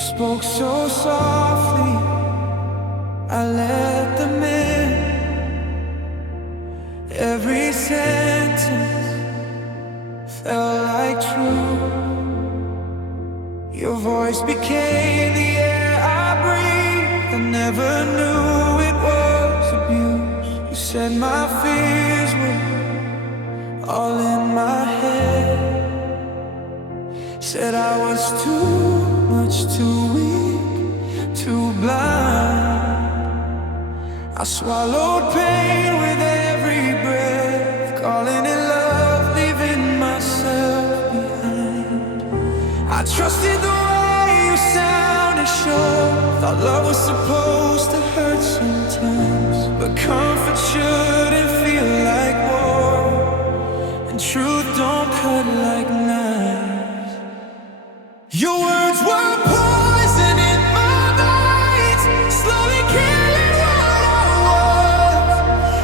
spoke so softly, I let them in. Every sentence felt like truth. Your voice became the air I breathed. I never knew it was abuse. You said my fears were all in my head. Said I was too much, too weak, too blind. I swallowed pain with every breath, calling it love, leaving myself behind. I trusted the way you sounded sure. Thought love was supposed to hurt sometimes, but comfort shouldn't feel like war, and truth don't cut like knives. Your words were poison in my veins, slowly killing what I was.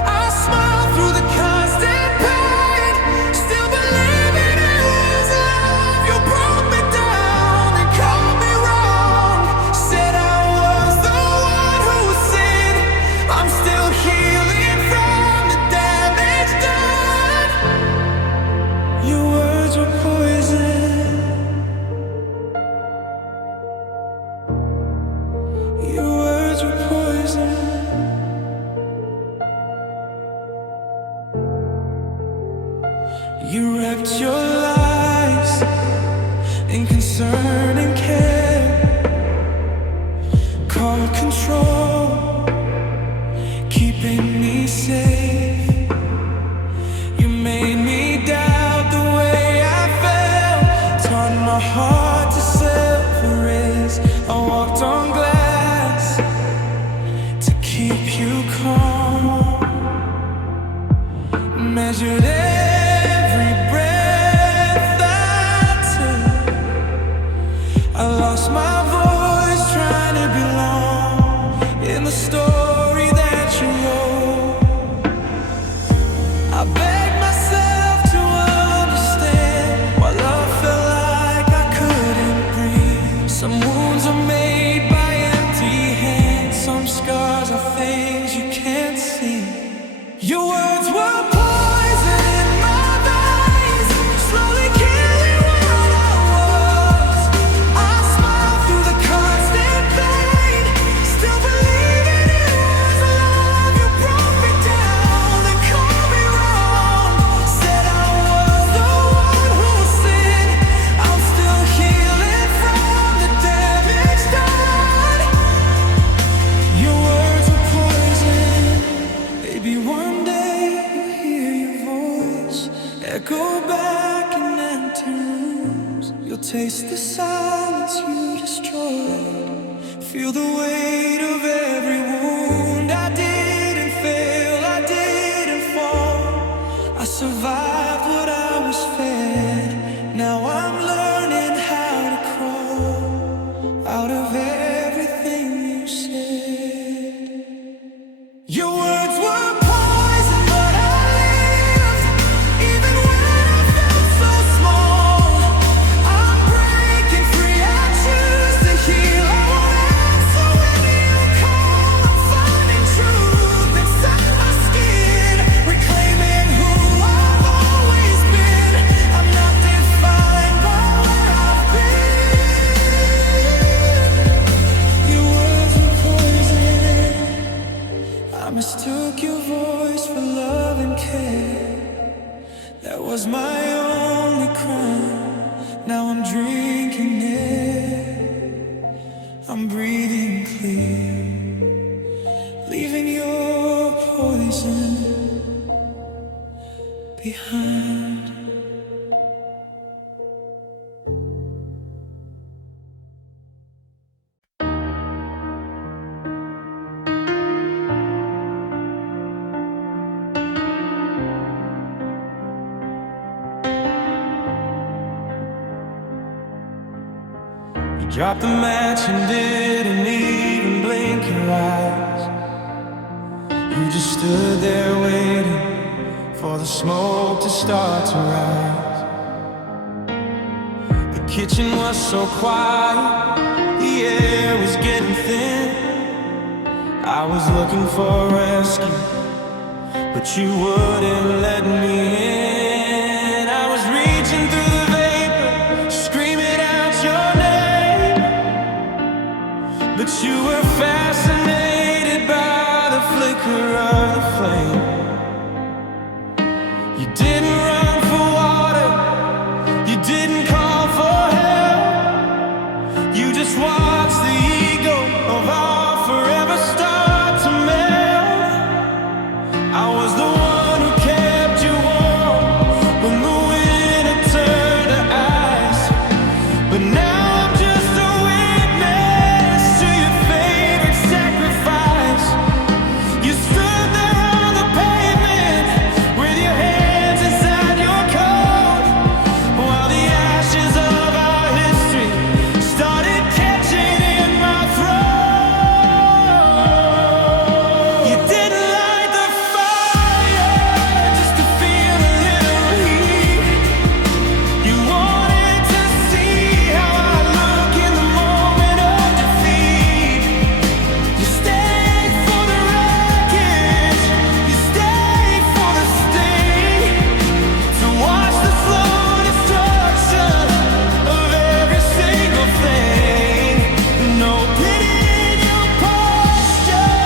I smiled through the constant pain, still believing it was love. You broke me down and called me wrong, said I was the one who sinned. I'm still healing from the damage done. Your words were poison. Your words were poison. You wrapped your lies in concern and care, called control, keeping me safe. You made me doubt the way I felt, taught my heart to self-erase. I walked on glass to keep you calm, measured every breath I took. I lost my voice trying to belong in the story that you wrote. I begged myself to understand why love felt like I couldn't breathe. Some wounds are made by empty hands, some scars are things you can't see. Your words were poison in my veins, slowly killing what I was. I smiled through the constant pain, still believing it was love. You broke me down and called me wrong, said I was the one who sinned. I'm still healing from the damage done. Your words were poison. Maybe one day you'll hear your voice echo back in empty rooms. You'll taste the silence you destroyed, feel the weight of every wound. I didn't fail, I didn't fall. I survived what I was fed. Now I'm learning how to crawl out of everything you said. Your words were poison, but I lived, even when I felt so small. I'm breaking free, I choose to heal. I won't answer when you call. I'm finding truth inside my skin, reclaiming who I've always been. I'm not defined by where I've been. Your words were poison. I mistook your voice for love and care. That was my only crime. Now I'm drinking it, I'm breathing clear, leaving your poison behind. You dropped the match and didn't even blink your eyes. You just stood there waiting for the smoke to start to rise. The kitchen was so quiet, the air was getting thin. I was looking for rescue, but you wouldn't let me in. I was reaching through the vapor, screaming out your name, but you were fascinated by the flicker of the flame. You didn't run for water, you didn't call for help. You just watched the ego of our forever start to melt. I was the one who kept you warm when the winter turned to ice. But now I'm just a witness to your favorite sacrifice. You stood there on the pavement with your hands inside your coat, while the ashes of our history started catching in my throat. You didn't light the fire just to feel a little heat. You wanted to see how I look in the moment of defeat. You stayed for the wreckage, you stayed for the sting, to watch the slow destruction of every single thing. No pity in your posture,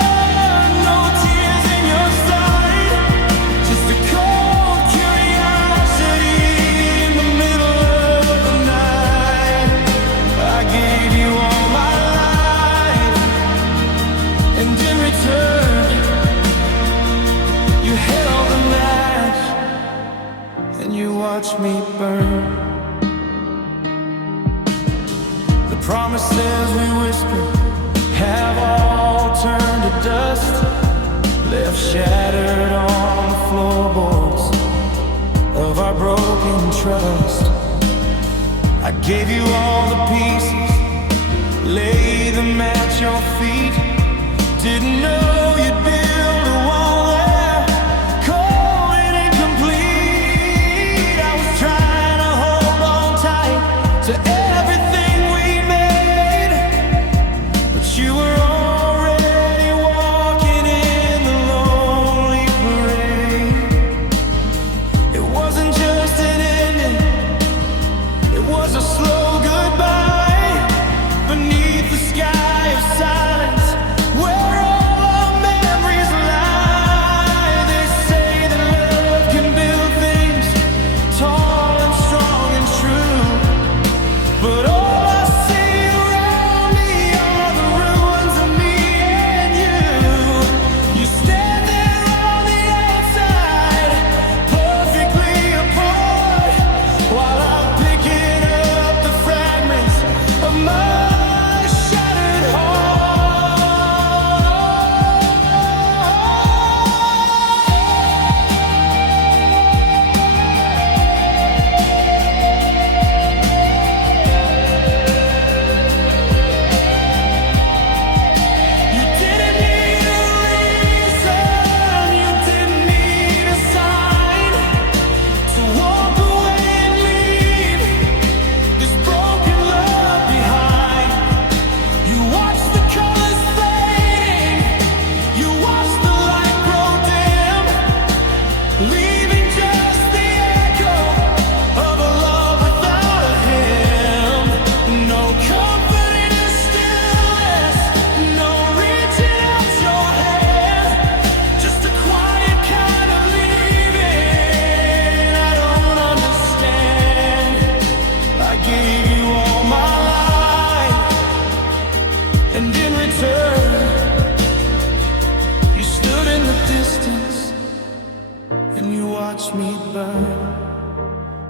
no tears in your sight, just a cold curiosity in the middle of the night. I gave you all my life, and in return, you held the match, and you watched me burn. The promises we whispered have all turned to dust, left shattered on the floorboards of our broken trust. I gave you all the pieces, laid them at your feet. Didn't know you'd build a wall there, cold and incomplete. I was trying to hold on tight to everything we made, but you were already walking in the lonely parade. It wasn't just an ending, it was a slow goodbye beneath the sky of silence, where all our memories lie. They say that love can build things tall and strong and true, but all I see around me are the ruins of me and you. You stand there on the outside, perfectly apart, while I'm picking up the fragments of my shattered heart. You didn't need a reason, you didn't need a sign to walk away and leave this broken love behind. You watched the colors fading, you watched the light grow dim, leaving just the echo of a love without a hymn. No comfort in the stillness, no reaching out your hand, just a quiet kind of leaving I don't understand. I gave you all my life, and in return, you stood in the distance and you watched me burn.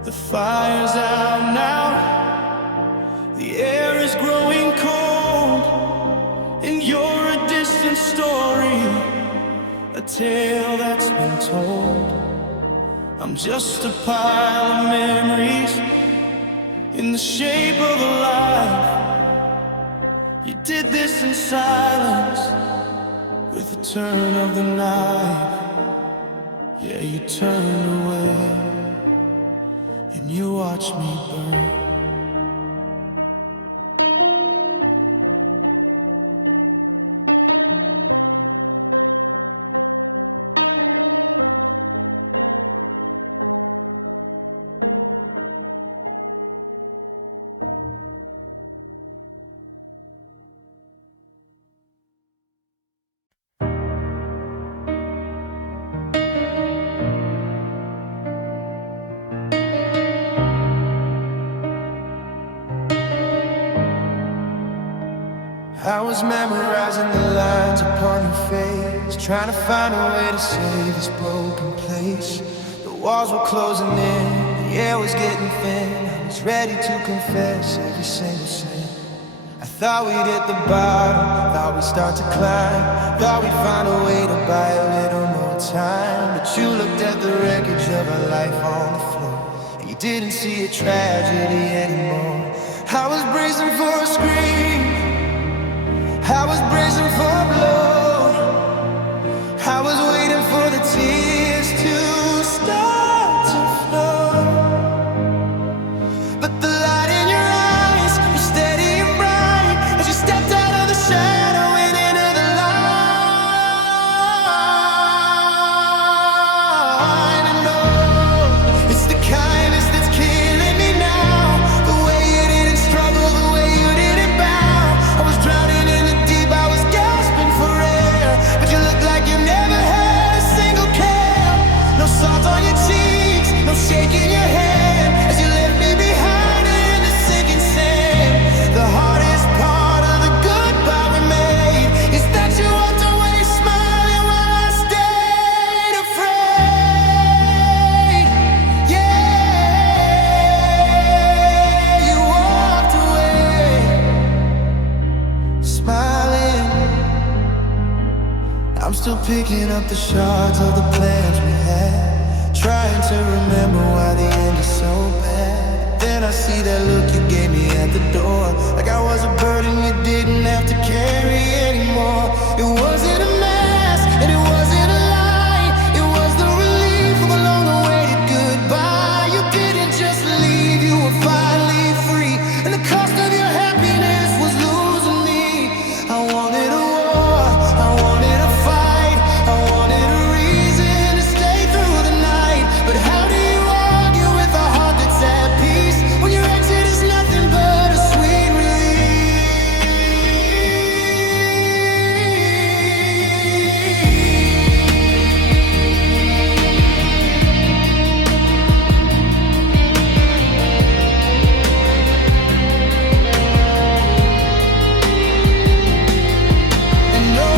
The fire's out now, the air is growing cold, and you're a distant story, a tale that's been told. I'm just a pile of memories in the shape of a life. You did this in silence, with a turn of the knife. Yeah, you turned away and you watched me burn. I was memorizing the lines upon your face, trying to find a way to save this broken place. The walls were closing in, the air was getting thin. I was ready to confess every single sin. I thought we'd hit the bottom, thought we'd start to climb, thought we'd find a way to buy a little more time. But you looked at the wreckage of our life on the floor, and you didn't see a tragedy anymore. I was bracing for a scream, I was bracing for a blow, I was waiting for the tears to start to flow. But the light in your eyes was steady and bright as you stepped out of the shadow and into the light. And oh, it's the kindness that's killing me now. The way you didn't struggle, the way you didn't bow. I was drowning in the deep, I was gasping for air, but you looked like you never had a single care. No salt on your cheeks, no shaking your hand as you left me behind in the sinking sand. The hardest part of the goodbye we made is that you walked away smiling while I stayed afraid. Yeah, you walked away smiling. I'm still picking up the shards of the plans we had, trying to remember why the end is so bad. Then I see that look you gave me at the door, like I was a burden you didn't have to carry anymore. It wasn't a mask and it wasn't a lie, it was the relief of a long-awaited goodbye. You didn't just leave, you were finally free, and the cost of your happiness was losing me. I wanted a war, I wanted a fight, I wanted a reason to stay through the night. But how do you argue with a heart that's at peace when your exit is nothing but a sweet And no,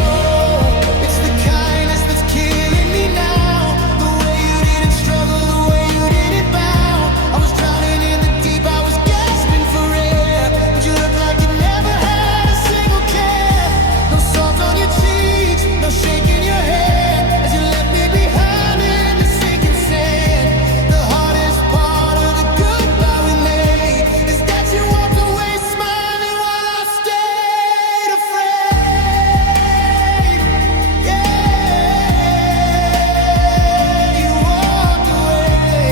it's the kindness that's killing me now. The way you didn't struggle, the way you didn't bow. I was drowning in the deep, I was gasping for air, but you looked like you never had a single care. No salt on your cheeks, no shaking your hand as you left me behind in the sinking sand. The hardest part of the goodbye we made is that you walked away smiling while I stayed afraid. Yeah, you walked away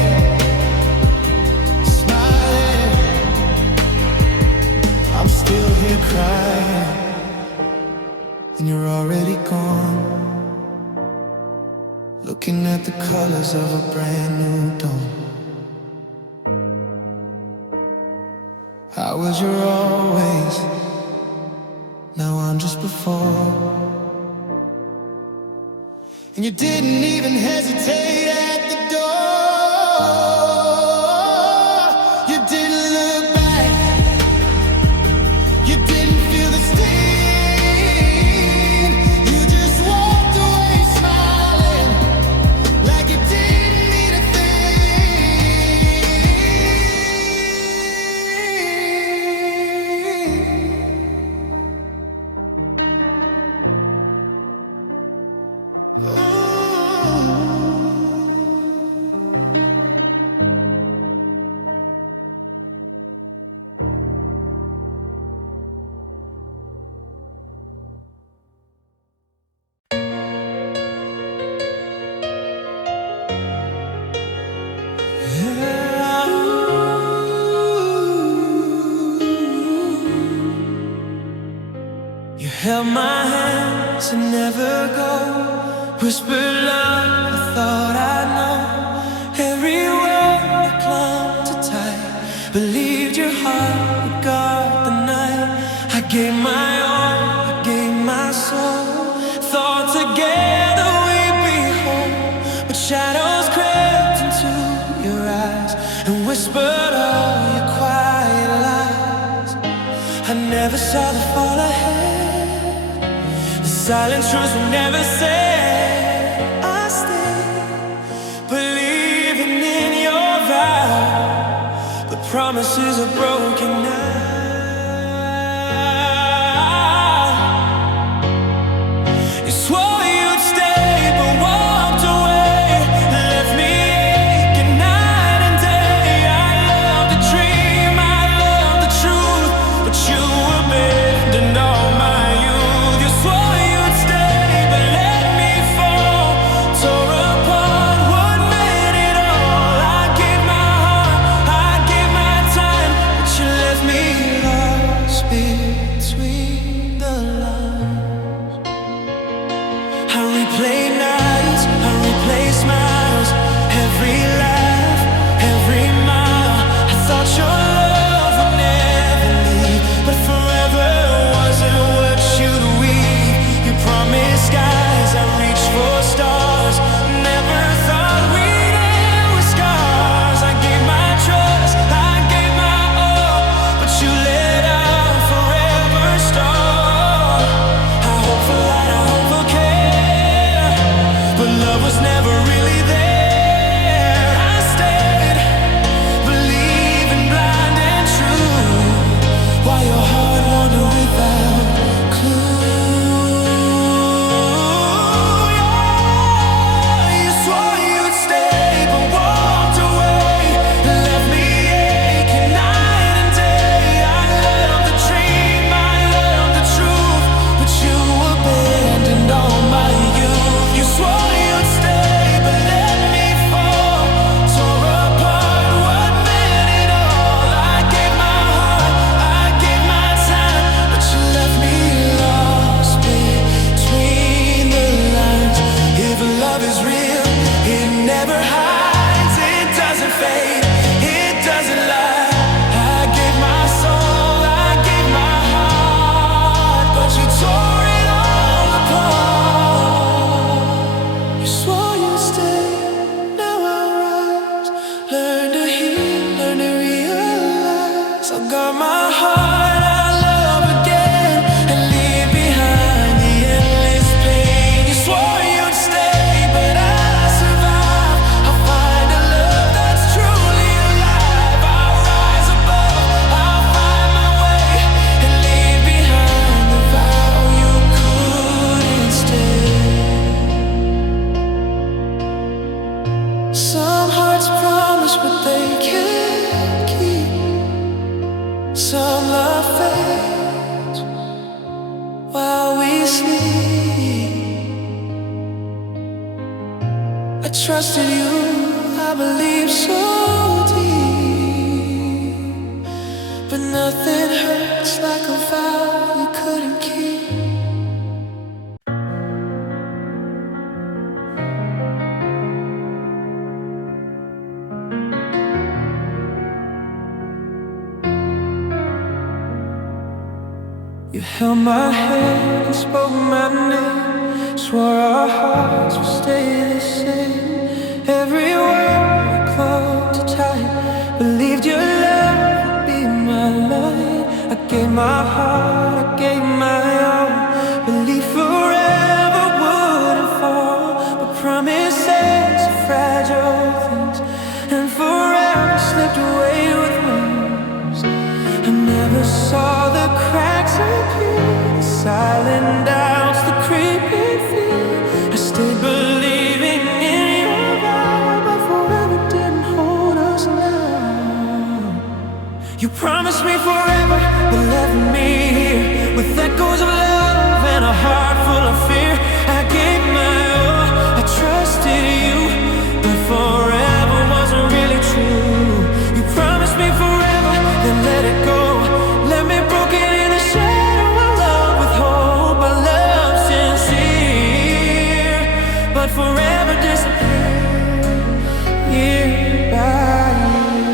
smiling. I'm still here crying, and you're already gone, looking at the colors of a brand new dawn. I was your always, now I'm just before. And you didn't even hesitate at the door. You didn't look back, you didn't feel the sting. You just walked away smiling like it didn't mean a You held my hands and never go, whispered love I thought I'd know. Every word I clung to tight, believed your heart would guard the night. I gave my all, I gave my soul, thought together we'd be whole. But shadows crept into your eyes and whispered all your quiet lies. I never saw the fall ahead, silent truths we never said. I stay believing in your vow. The promises are broken now. You swore you'd stay, but walked away. Left me aching night and day. I love the dream, I love the truth, but you abandoned all my youth. You swore you'd stay, but let me fall. Tore apart what meant it all. I gave my heart, I gave my time, but you left me lost between the lines. I replay nights, I replay smiles, every laugh, every mile. I thought your love would never leave, but forever wasn't what you'd weave. You promised skies, I reached for stars. Never thought we'd end with scars. I gave my trust, I gave my all, but you let out a forever star. I hope for light, I hope for care, but love was never really there. I stayed, believing blind and true, while your heart wandered without clue. Yeah, you swore you'd stay, but walked away. Left me aching night and day. I love the dream, I love the truth, but you abandoned all my youth. You swore you'd stay, but let me fall. Tore apart what meant it all. I gave my heart, I gave my time, but you left me lost between the lines. If love is real, it never hides, it doesn't fade, it doesn't lie. I gave my soul, I gave my heart, but you tore it all apart. You swore you'd stay, now I'll rise. Learn to heal, learn to realize. I got my heart, I love again, and leave behind the endless pain. You swore you'd stay, but I survive. I'll find a love that's truly alive. I'll rise above, I'll find my way, and leave behind the vow you couldn't stay. Some hearts promise what they can't keep. Some love fades while we sleep. I trusted you, I believed so deep, but nothing hurts like a vow you couldn't keep. You held my hand and spoke my name, swore our hearts would stay the same. Every word I clung to tight, believed your love would be my light. I gave my heart, I gave my all, believed forever wouldn't fall. But promises are fragile things, and forever slipped away with wings. I never saw the cracks appear, the silent doubts, the creeping fear. I stayed believing in your vow, but forever didn't hold us now. You promised me forever, but left me here with echoes of love and a heart full of fear. I gave my all, I trusted you, but forever wasn't really true. You promised me forever, then let it go. Let me broken in the shadow of love with hope. I love sincere, but forever disappeared year by year.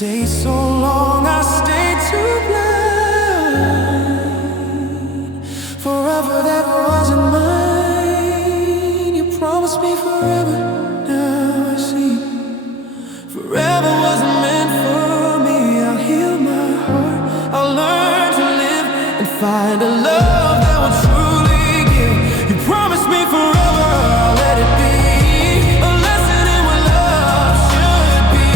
stayed so long, I stayed too blind. Forever that wasn't mine. You promised me forever, now I see. Forever wasn't meant for me. I'll heal my heart, I'll learn to live and find a love that will truly give. You promised me forever, I'll let it be. A lesson in what love should be.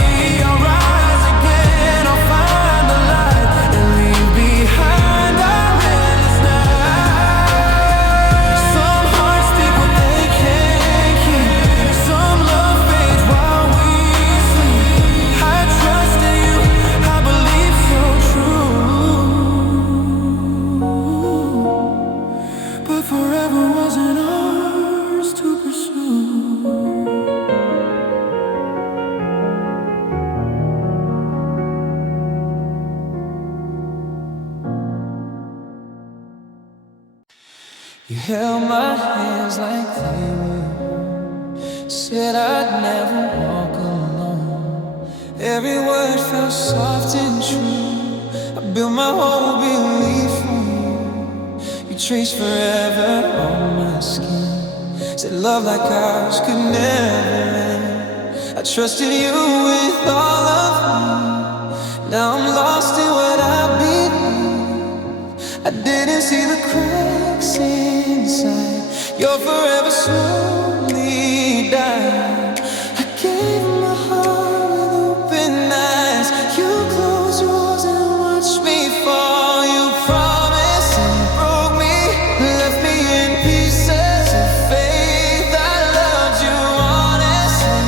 I'll rise again, I'll find the light and leave behind our endless night. Some hearts speak what they can't keep. Some love fades while we sleep. I trusted you, I believe so true. But forever wasn't ours to pursue. You held my hands like they were, said I'd never walk alone. Every word felt soft and true. I built my whole belief on you. You traced forever on my skin. Said love like ours could never end. I trusted you with all of me. Now I'm lost in what I believe. I didn't see the cracks inside. You're forever slowly dying. I gave my heart with open eyes. You closed yours and watched me fall. You promised and broke me, left me in pieces of faith. I loved you honestly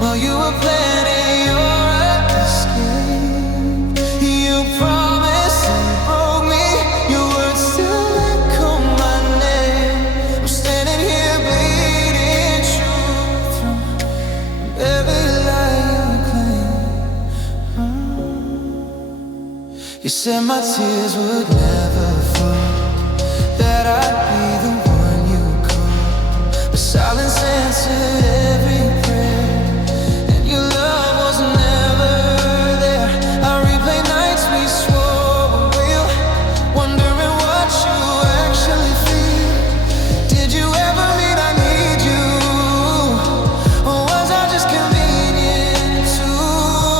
while you were planning your escape. You promised and broke me. Your words still echo my name. I'm standing here bleeding truth from every lie you claim. You said my tears would never fall, that I'd be the one you call. But silence answered every prayer, and your love was never there. I replay nights we swore were real, wondering what you actually feel. Did you ever mean I need you, or was I just convenient too?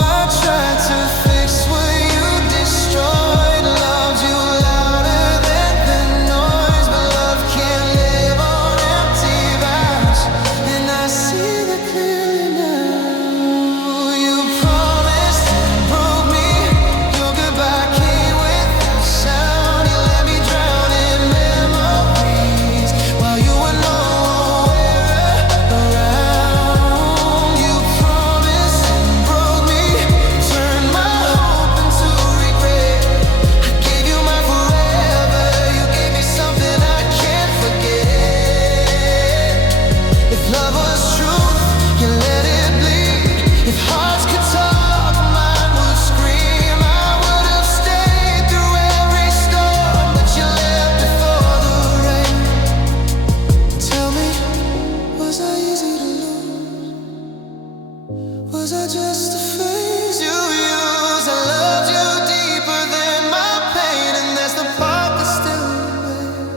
I tried to fix what you destroyed, loved you louder than the noise. But love can't live on empty vows, and I see that clearly now. You promised and broke me. Your goodbye came without sound. You let me drown in memories while you were nowhere around. You promised and broke me, turned my hope into regret. I gave you my forever, you gave me something I can't forget. If love was truth, you let it bleed. If hearts could talk, mine would scream. I would have stayed through every storm, but you left before the rain. Tell me, was I easy to lose? Was I just a phase you use? I loved you deeper than my pain, and that's the part that's still remains.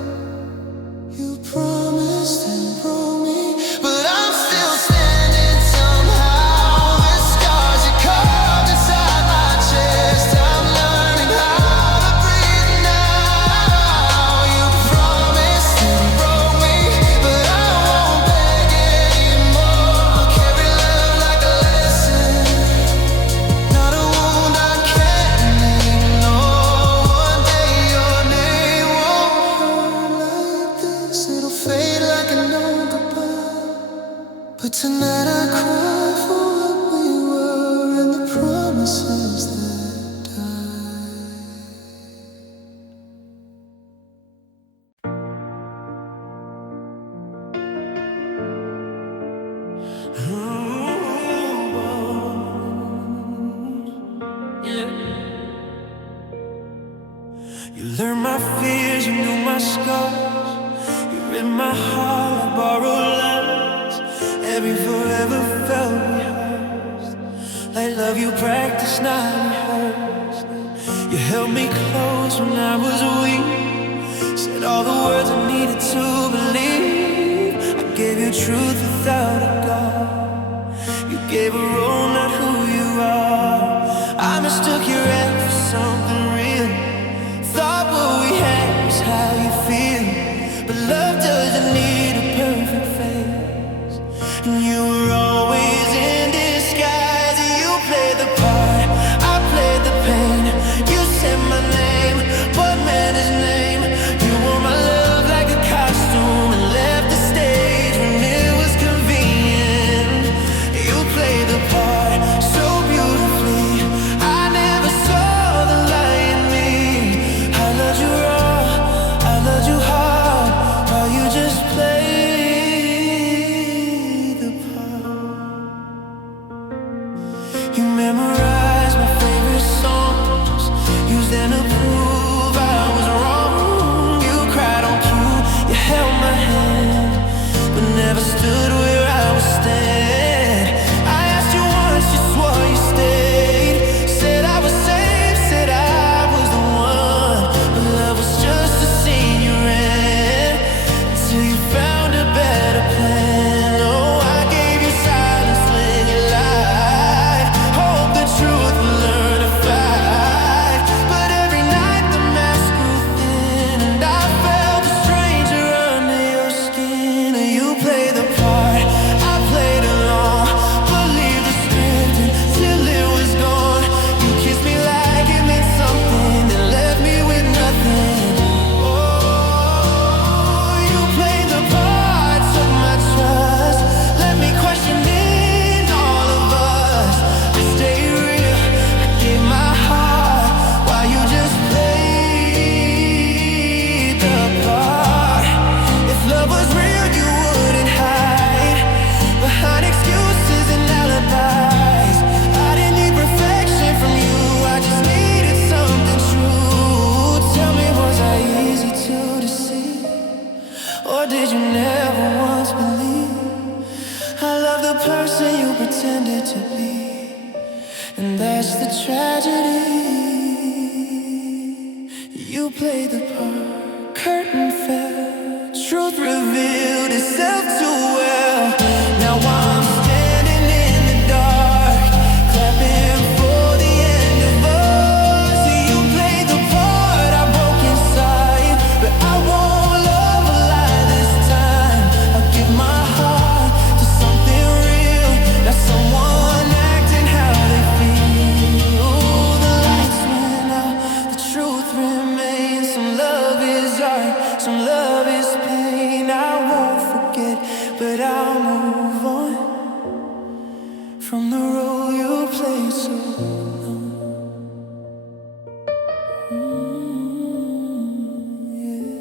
You promised and broke me, but I'm still standing somehow. The scars you carved inside my chest, I'm learning how to breathe now. You promised and broke me, but I won't beg anymore. I'll carry love like a lesson, not a wound I can't ignore. One day your name won't hurt like this. It'll fade like a known goodbye. But tonight I cry for what we were and the promises that died. You learned my fears, you knew my scars. You read my heart like borrowed lines. Every forever felt rehearsed, like love you practiced, not rehearsed. You held me close when I was weak, said all the words I needed to believe. I gave you truth without a guard. You gave a role, not who you are. I mistook your act for something real. Thought what we had was how you feel, but love doesn't need a perfect face. And you were always in disguise. You played the part, I played the pain. You said my name, but meant his name. You wore my love like a costume and left the stage when it was convenient. You played the part so beautifully. I never saw the light in me. I loved you raw, I loved you hard, while you just played the part. You memorized my favorite songs, used them to prove I was wrong. You cried on cue, you held my hand, but never stood where I would stand. I asked you once, you swore you stayed. Said I was safe, said I was the one, but love was just a scene you ran until you found a better plan. Oh, I gave you silence when you lied. Hope the truth will learn to fight. But every night the mask grew thin, and I felt a stranger under your skin. You played the part, I played along, believed the script until it was gone. You kissed me like it meant something, then left me with nothing. Oh, you played the part, took my trust, let me question in all of us. I stayed real, I gave my heart, while you just played the part. If love was real, you wouldn't hide behind excuses and alibis. I didn't need perfection from you, I just needed something true. Tell me, was I easy to deceive, or did you never once believe I love the person you pretended to be? And that's the tragedy. You played the part, curtain fell, truth revealed itself too well. Now I'm standing in the dark, clapping for the end of us. You played the part, I broke inside, but I won't love a lie this time. I'll give my heart to something real, not someone acting how they feel. The lights went out, the truth remains. Some love is art, some love is pain. I won't forget, but I'll move on from the role you played so long. Yeah.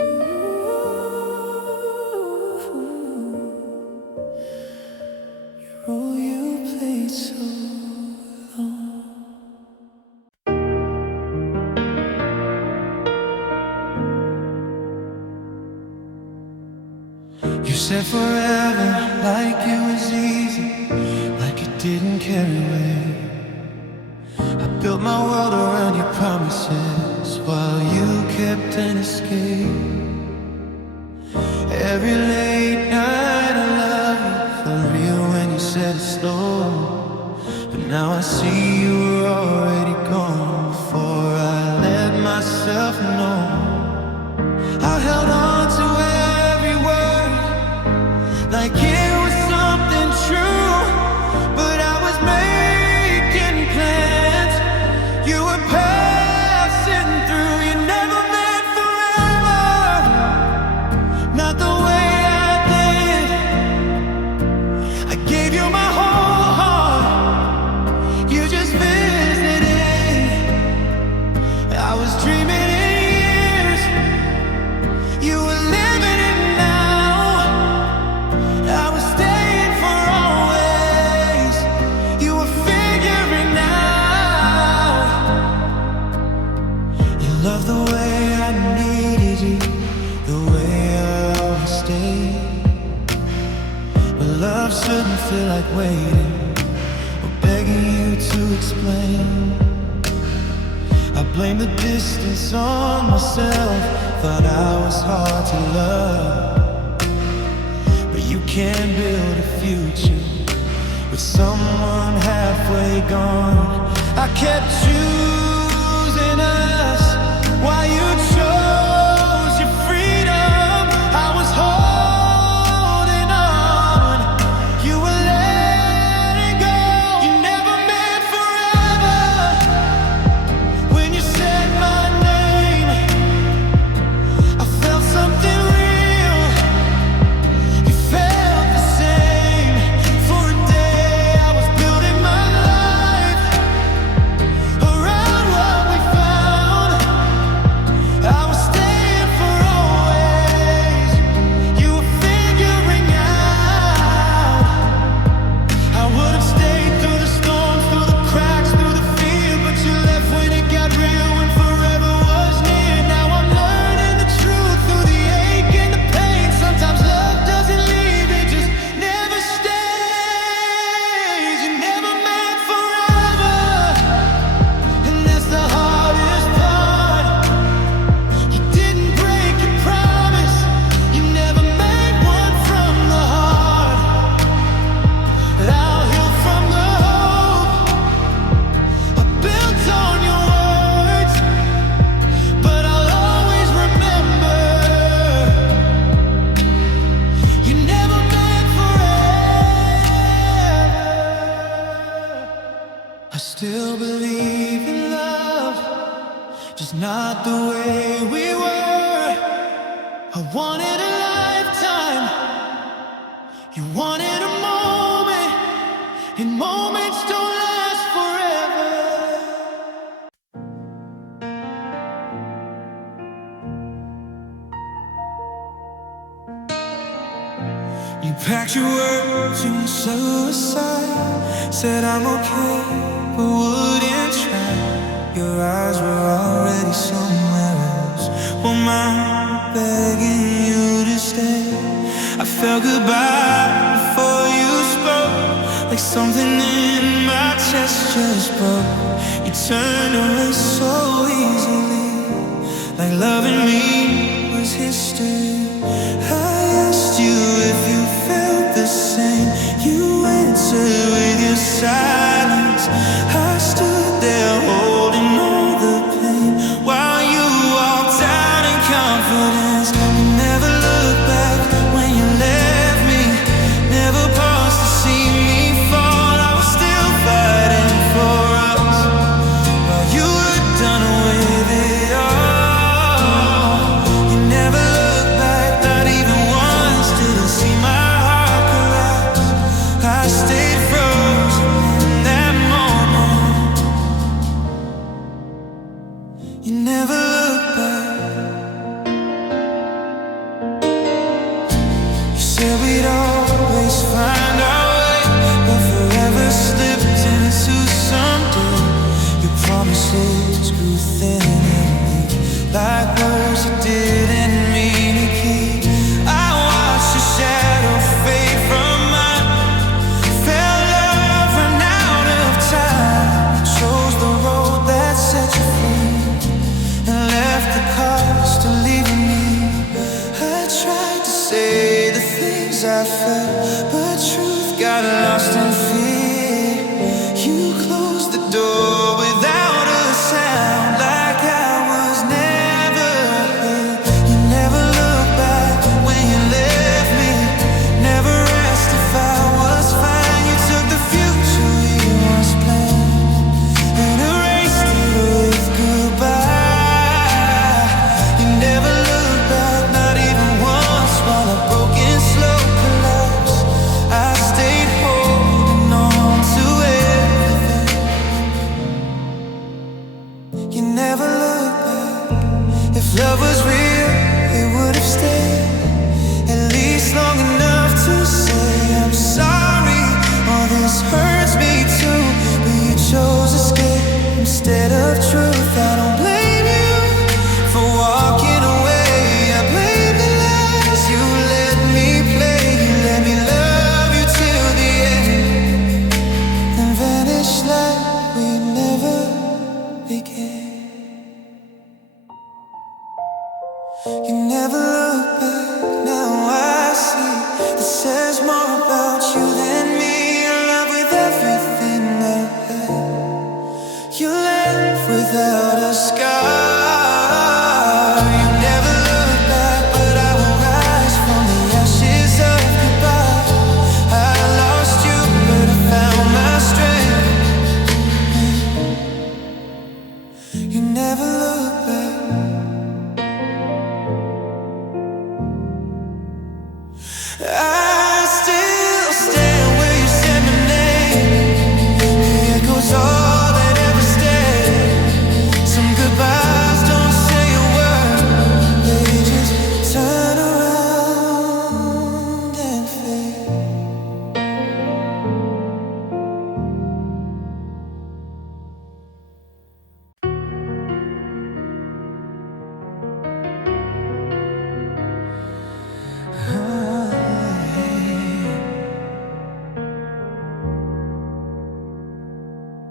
Your role you played so long. You said forever, like it was easy, like it didn't carry weight. I built my world around your promises, while you kept an escape. Every late night I love you for real when you said it slow, but now I see you were already gone before I let myself know. I held on to every word like it was something true, but I was making plans. You were passing through. You never meant forever, not the way I did. I gave you my whole heart, you just visited. I was dreaming in years, you were living it now. I was staying for always, you were figuring out. You loved the way I needed you, the way I always stayed. But love shouldn't feel like waiting or begging you to explain. I blame the distance on myself. Thought I was hard to love, but you can't build a future with someone halfway gone. I kept choosing us while you chose your freedom. I was holding on, you were letting go. You never meant forever. When you said my name, I felt something real. You felt the same. For a day I was building my life around what we found. I was staying for always. You were figuring out. I would have stayed through the storms, through the cracks, through the fear, but you left when it got real, when forever was near. Now I'm learning the truth through the ache and the pain. Sometimes love doesn't leave, it just never stays. You never meant forever, and that's the hardest part. You didn't break your promise, you never made one from the heart. But I'll heal from the hope I built on your words. But I'll always remember, you never meant forever. I still believe in love, just not the way we were. I wanted a lifetime, you wanted a moment, and moments don't last forever. You packed your words in suicide, said I'm okay, but wouldn't try. Your eyes were already somewhere else. Well, mine begging you to stay. I felt goodbye before you spoke, like something in my chest just broke. You turned away so easily, like loving me was history. I asked you if you felt the same. You answered with your silence. I stood there holding all the pain while you walked out in confidence. You never looked back when you left me, never paused to see me fall. I was still fighting for us while you were done with it all. You never looked back, not even begin. You never look back, now I see. This says more about you than me. In love with everything I had. You left without a scar. You never look back, but I will rise from the ashes of goodbye. I lost you, but I found my strength. You never look back. I still stand where you said my name. The echoes all that ever stayed. Some goodbyes don't say a word, they just turn around and fade.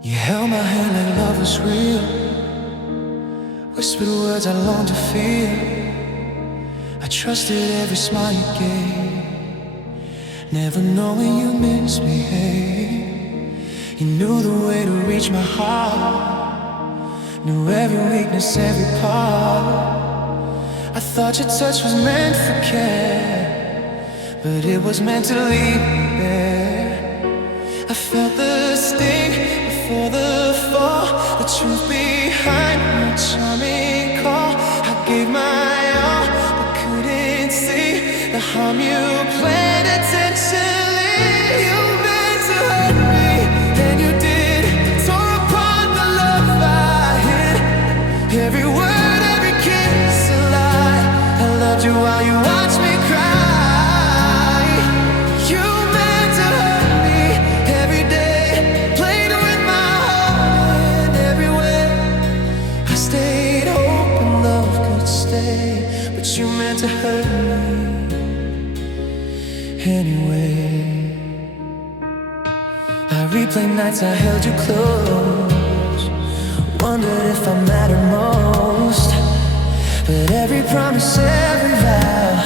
You held my hand like love was real, whispered words I longed to feel. I trusted every smile you gave, never knowing you misbehaved. You knew the way to reach my heart, knew every weakness, every part. I thought your touch was meant for care, but it was meant to leave me there. I felt the sting before the fall, the truth behind my charming call. I gave my all, but couldn't see the harm you planned intentionally. You meant to hurt me, and you did. Tore apart the love I hid. Every word, every kiss, a lie. I loved you while you watched me cry. You meant to hurt me every day, played with my heart in every way. I stayed hoping love could stay, but you meant to hurt me anyway. I replayed nights I held you close, wondered if I mattered most. But every promise, every vow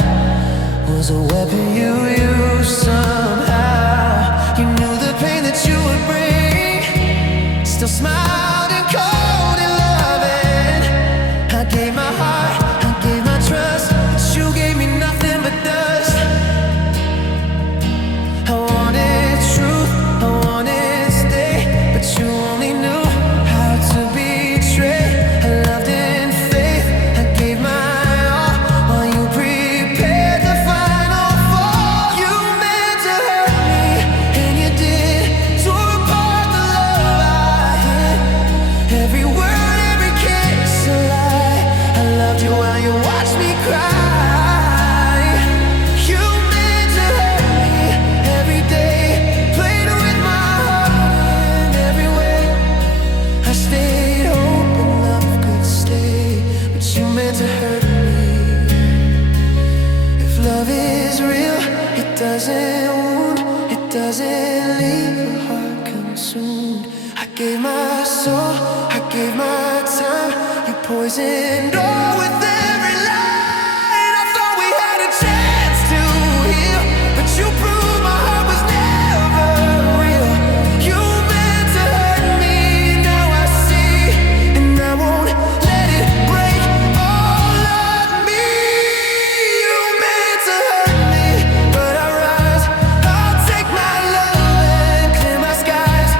was a weapon you used somehow. You knew the pain that you would bring, still smiled and cold and loving. I gave my heart, I gave my trust, but you gave me nothing but dust. I wanted truth, I wanted stay, but you only knew how to betray. I loved in faith, I gave my all, while you prepared the final fall. You meant to hurt me, and you did. Tore apart the love I hid. Every word, every kiss, a lie. I loved you while you watched me cry. You meant to hurt me every day, played with my heart in every way. I stayed hoping love could stay, but you meant to hurt me. If love is real, it doesn't wound, it doesn't leave a heart consumed. I gave my soul, I gave my time, you poisoned all with every line. I thought we had a chance to heal, but you proved my heart was never real. You meant to hurt me, now I see, and I won't let it break all of me. You meant to hurt me, but I rise. I'll take my love and clear my skies.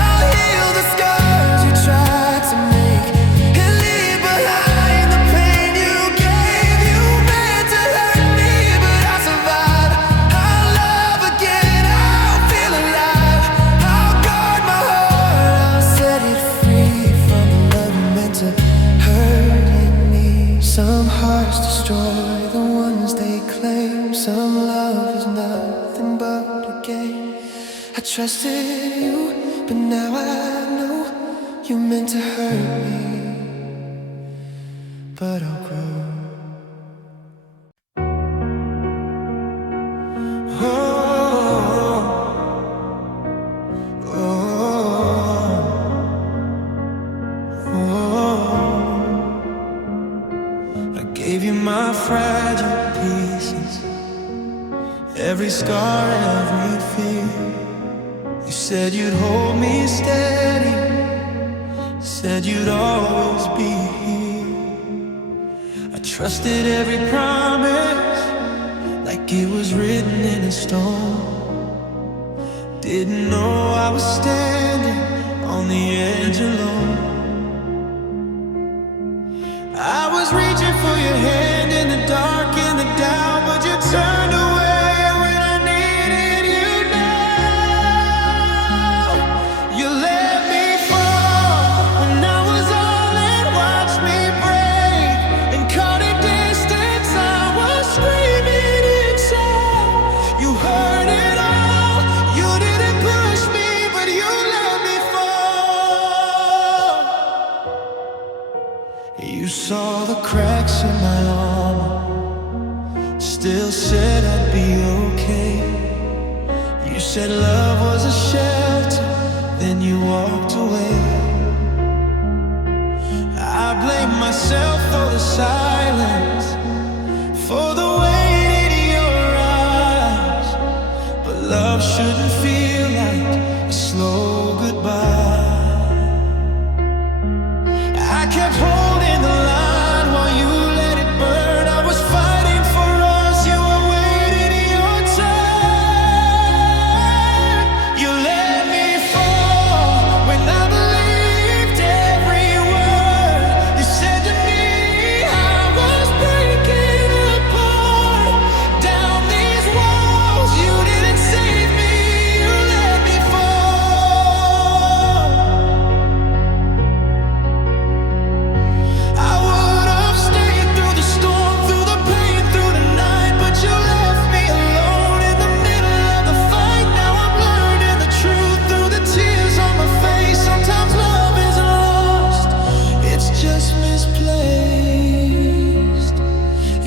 I'll heal the scars you tried to make, and leave behind the pain you gave. You meant to hurt me, but I survive. I'll love again, I'll feel alive. I'll guard my heart, I'll set it free from the love you meant to hurt in me. Some hearts destroy the ones they claim. Some love is nothing but a game. I trusted you, but now I know you meant to hurt me, but I'll grow. Oh, oh, oh. every scar, every fear. You said you'd hold me steady, said you'd always be here. I trusted every promise like it was written in a stone. Didn't know I was standing on the edge alone. I was reaching for your hand in the dark, in the doubt, but you turned away when I needed you now. You let me fall when I was all in, watched me break and caught a distance. I was screaming inside. You heard it all. You didn't push me, but you let me fall. You saw the cracks in my armor, still said I'd be okay. You said love was a shelter, then you walked away. I blame myself for the silence, for the weight in your eyes. But love shouldn't feel like a slow goodbye. I kept holding the line while you let it burn. I was fighting for us, you were waiting your turn. You let me fall when I believed every word you said to me. I was breaking apart down these walls. You didn't save me, you let me fall. I would have stayed through the storm, through the pain, through the night, but you left me alone in the middle of the fight. Now I'm learning the truth through the tears on my face. Sometimes love isn't lost, it's just misplaced.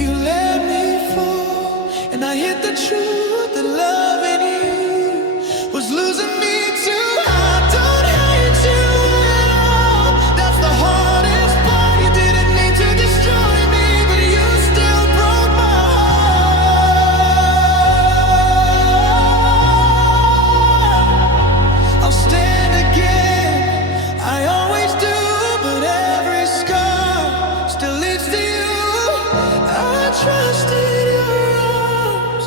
You let me fall, and I hit the truth that loving you was losing me too. I don't hate you at all, that's the hardest part. You didn't mean to destroy me, but you still broke my heart. I'll stand again, I always do, but every scar still leads to you. I trusted your arms,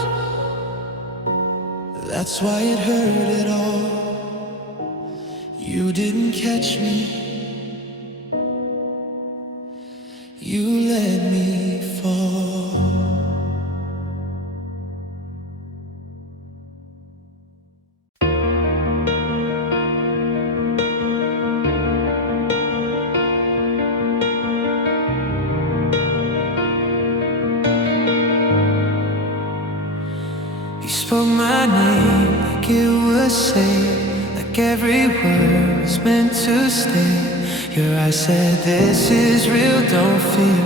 that's why it hurt at all. You didn't catch me, you let me fall. You spoke my name like it was safe, like every word was meant to stay. Your eyes said this is real, don't fear.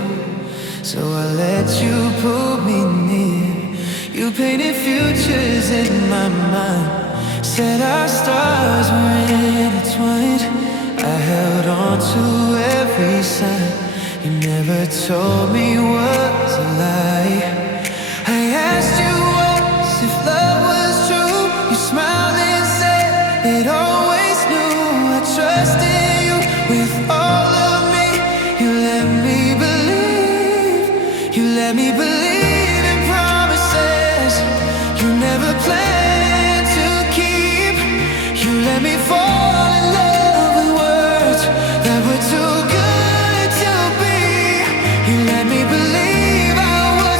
So I let you pull me near. You painted futures in my mind, said our stars were intertwined. I held on to every sign you never told me was a lie. I asked you once if love was true. You smiled and said it always knew. I trusted you with all of me. You let me believe. You let me believe in promises you never planned to keep. You let me fall in love with words that were too good to be. You let me believe I was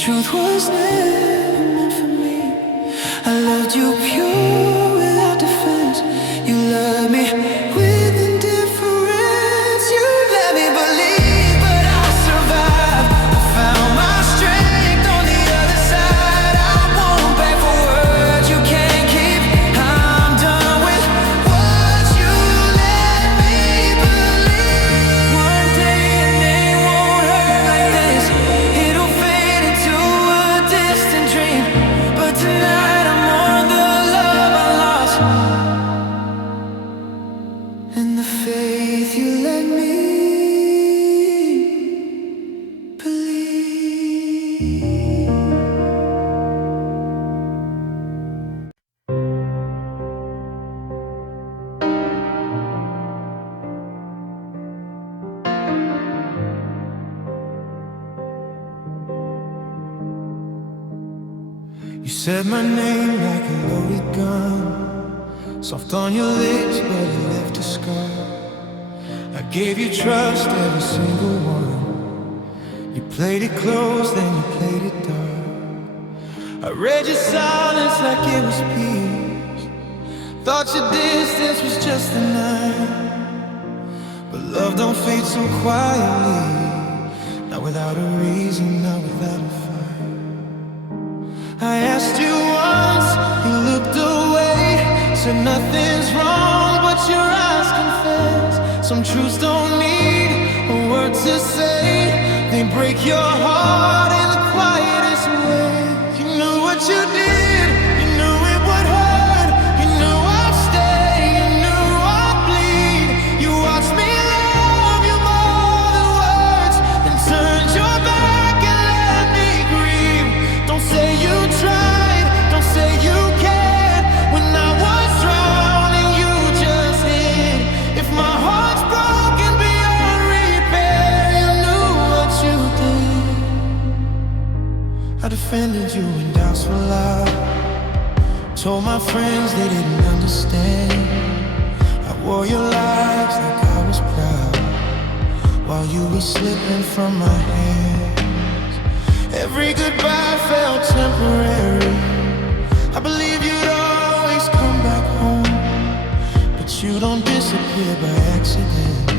truth was never meant for me. I loved you pure without defense. You loved me with indifference. You let me believe, but I survived. I found my strength on the other side. I won't beg for words you can't keep. I'm done with what you let me believe. One day your name won't hurt like this. It'll fade into a distant dream. But tonight I'm on the love I lost and the faith you let me believe. You said my name like a loaded gun, soft on your lips, but it left a scar. I gave you trust, every single one. You played it close, then you played it dark. I read your silence like it was peace. Thought your distance was just the night. But love don't fade so quietly, not without a reason, not without a fight. I asked you once, you looked away, said nothing's wrong, but your eyes confess. Some truths don't need a word to say, they break your heart in the quietest way. You knew what you did, you knew it would hurt, you knew I'd stay, you knew I'd bleed. You watched me love you more than words, then turned your back and let me grieve. Don't say you tried, don't say you cared. When I was drowning, you just hid. If my heart's broken beyond repair, you knew what you did. I defended you when doubts were loud. Told my friends they didn't understand. I wore your lies like I was proud, while you were slipping from my hands. Every goodbye felt temporary. I believe you'd always come back home, but you don't disappear by accident.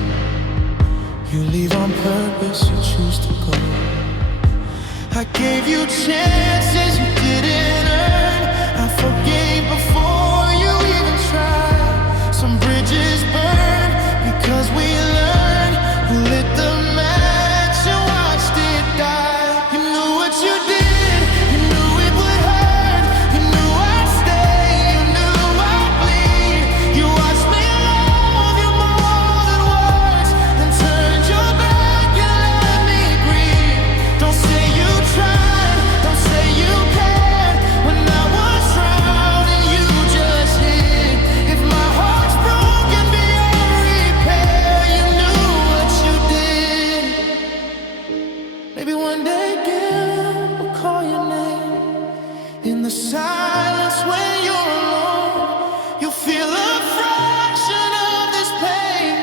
You leave on purpose, you choose to go. I gave you chances you didn't earn. I forgave before you even tried. Some bridges burned because we learned. Who lit the match and watched it die. You knew what you did, you knew it would hurt, you knew I'd stay, you knew I'd bleed. You watched me love you more than words, then turned your back and let me grieve. Don't say you tried, don't say you cared. When I was drowning, you just hid. If my heart's broken beyond repair, you knew what you did. Maybe one day again we'll call your name. In the silence when you're alone, you'll feel a fraction of this pain.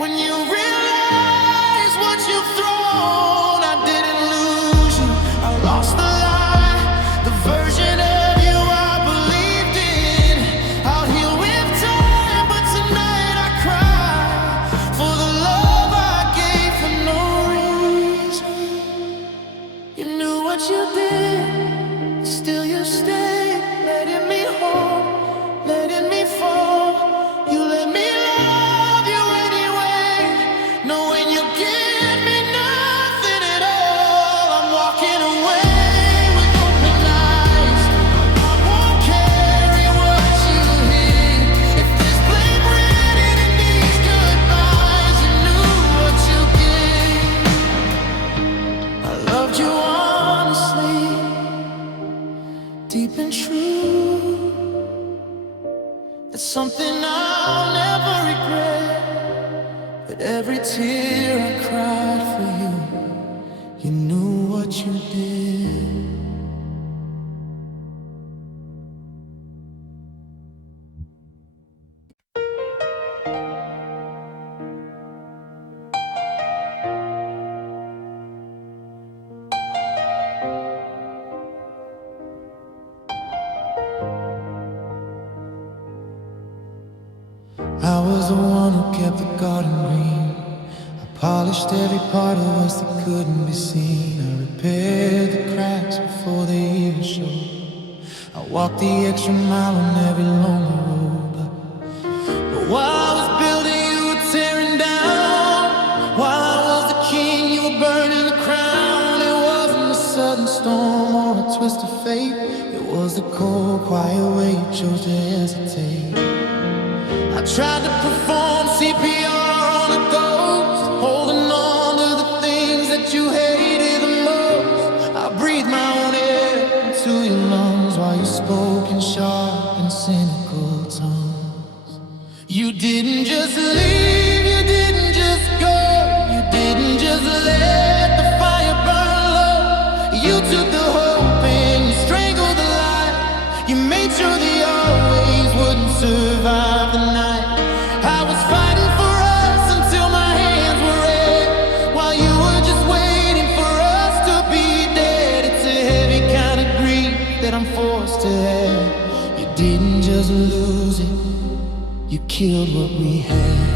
When you realize what you've thrown, I didn't lose you, I lost the lie. The version of you I believed in, I'll heal with time, but tonight I cry for the love I gave for no reason. You knew what you did, still you stayed, letting me hold, letting me fall. You let me love you anyway, knowing you give me nothing at all. I'm walking away with open eyes. I won't carry what you hid. If there's blame written in these goodbyes, you knew what you did. I loved you honestly, deep and true. It's something I'll never regret. But every tear I cried for you, you knew what you did. kept the garden green. I polished every part of us that couldn't be seen. I repaired the cracks before they even showed. I walked the extra mile on every lonely road. But while I was building, you were tearing down. While I was the king, you were burning the crown. It wasn't a sudden storm or a twist of fate. It was the cold, quiet way you chose to hesitate. I tried to perform CPR on a ghost, holding on to the things that you hated the most. I breathed my own air into your lungs while you spoke in sharp and cynical tones. You didn't just leave, you didn't just go, you didn't just let the fire burn low. You took the hope and you strangled the light. You made sure the always wouldn't survive the night. I was fighting for us until my hands were red, while you were just waiting for us to be dead. It's a heavy kind of grief that I'm forced to have. You didn't just lose it, you killed what we had.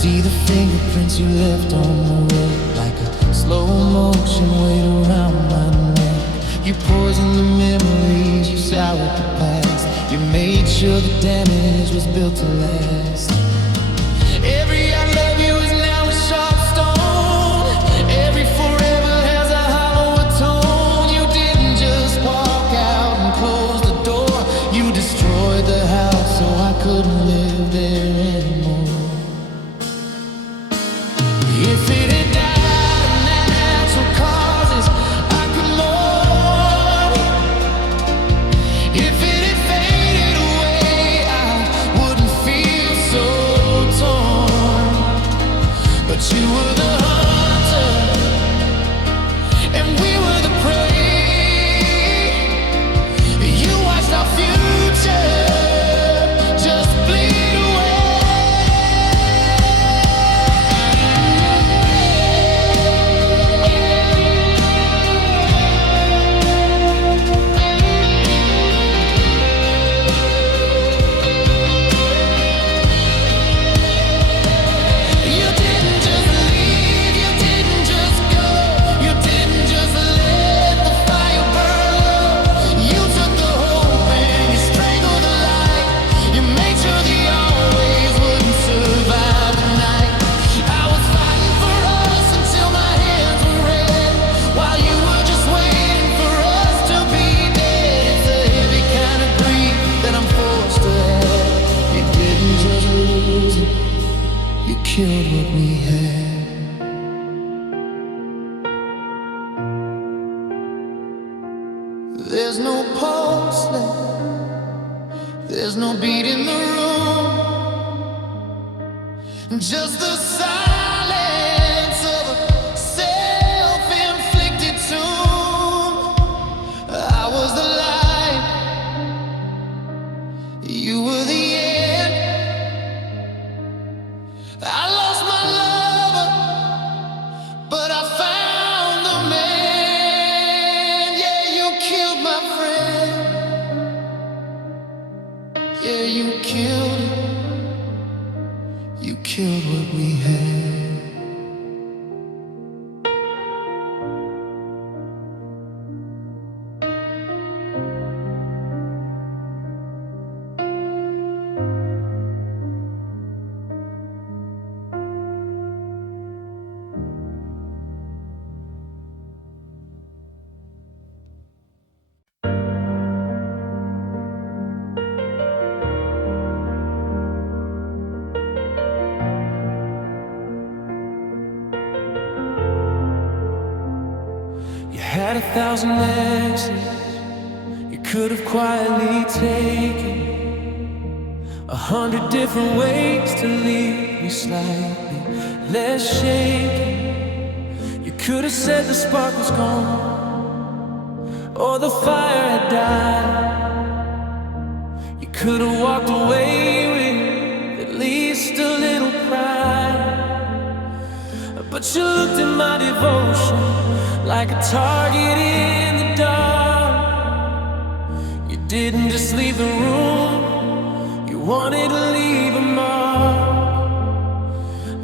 See the fingerprints you left on the rug, like a slow motion weight around my neck. You poisoned the memories, you soured the past. You made sure the damage was built to last. Every I love you is now a sharp stone. Every forever has a hollower tone. You didn't just walk out and close the door. You destroyed the house so I couldn't live there anymore. If it had died of natural causes, I could mourn. If it had faded away, I wouldn't feel so torn. But you were the hunter, and we were the prey. You watched our future just bleed away. You didn't just leave, you didn't just go, you didn't just let the fire burn low. You took the hope and you strangled the light. You made sure the always wouldn't survive the night. I was fighting for us until my hands were red, while you were just waiting for us to be dead. It's a heavy kind of grief that I'm forced to have. You didn't just lose it, you killed what we had. There's no pulse left, there's no beat in the room, just the silence of a self-inflicted tomb. I was the light, you were the end. I lost my lover, but I found the man. Yeah, you killed my friend. Yeah, you killed it. You killed what we had. Had 1,000 exits you could have quietly taken, 100 different ways to leave me slightly less shaken. You could have said the spark was gone, or the fire had died. You could have walked away with at least a little pride. But you looked at my devotion like a target in the dark. You didn't just leave the room, you wanted to leave a mark.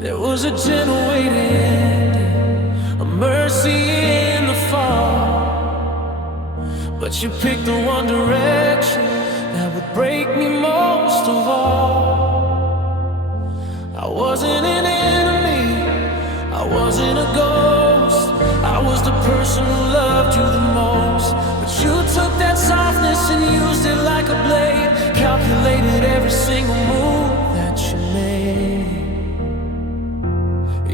There was a gentle waiting, a mercy in the fall. But you picked the one direction that would break me most of all. I wasn't an enemy, I wasn't a ghost, I was the person who loved you the most. But you took that softness and used it like a blade, calculated every single move that you made.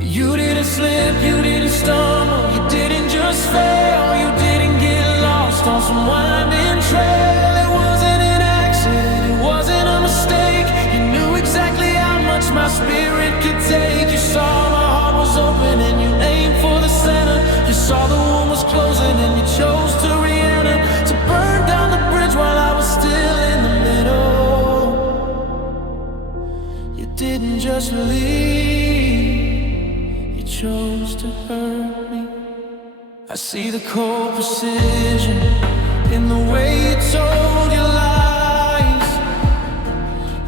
You didn't slip, you didn't stumble, you didn't just fail, you didn't get lost on some winding trail. It wasn't an accident, it wasn't a mistake. You knew exactly how much my spirit could take. You saw my heart was open and you aimed for the center. You saw the wound was closing and you chose to re-enter, to burn down the bridge while I was still in the middle. You didn't just leave, you chose to hurt me. I see the cold precision in the way you told your lies,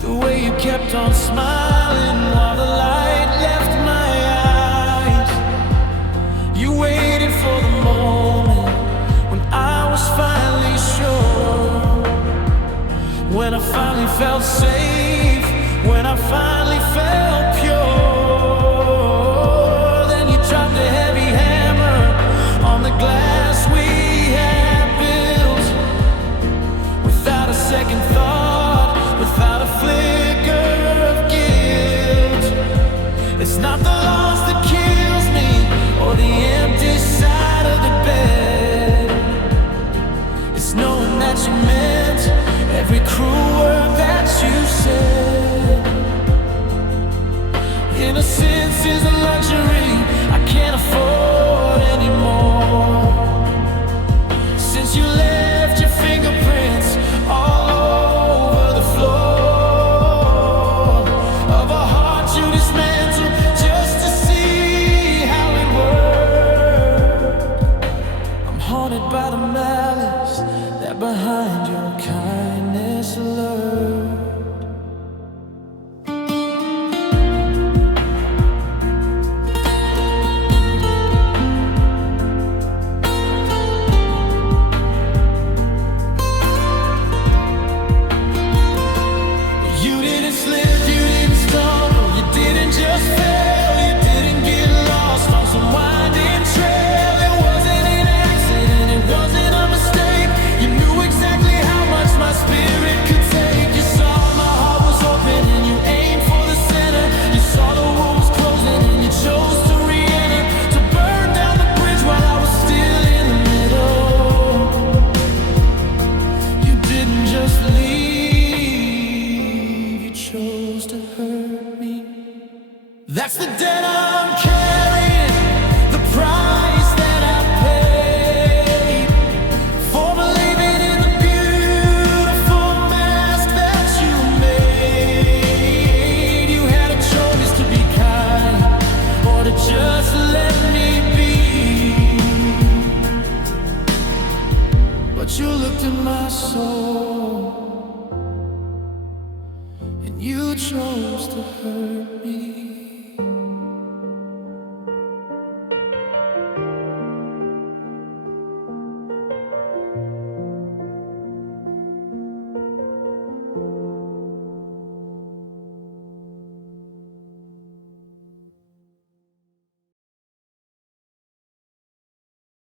the way you kept on smiling while the light left my eyes. You waited for the moment when I was finally sure, when I finally felt safe, when I finally felt pure. Then you dropped a heavy hammer on the glass we had built, without a second thought, without a flicker of guilt. It's not the loss that kills me, or the empty side of the bed. It's knowing that you meant every cruel word that you said. Innocence is a luxury I can't afford anymore. Since you left your fingerprints all over the floor of a heart you dismantled just to see how it worked. I'm haunted by the malice that behind your kindness lurked. That's the debt I'm carrying, the price that I paid for believing in the beautiful mask that you made. You had a choice to be kind or to just let me be, but you looked in my soul and you chose to hurt me.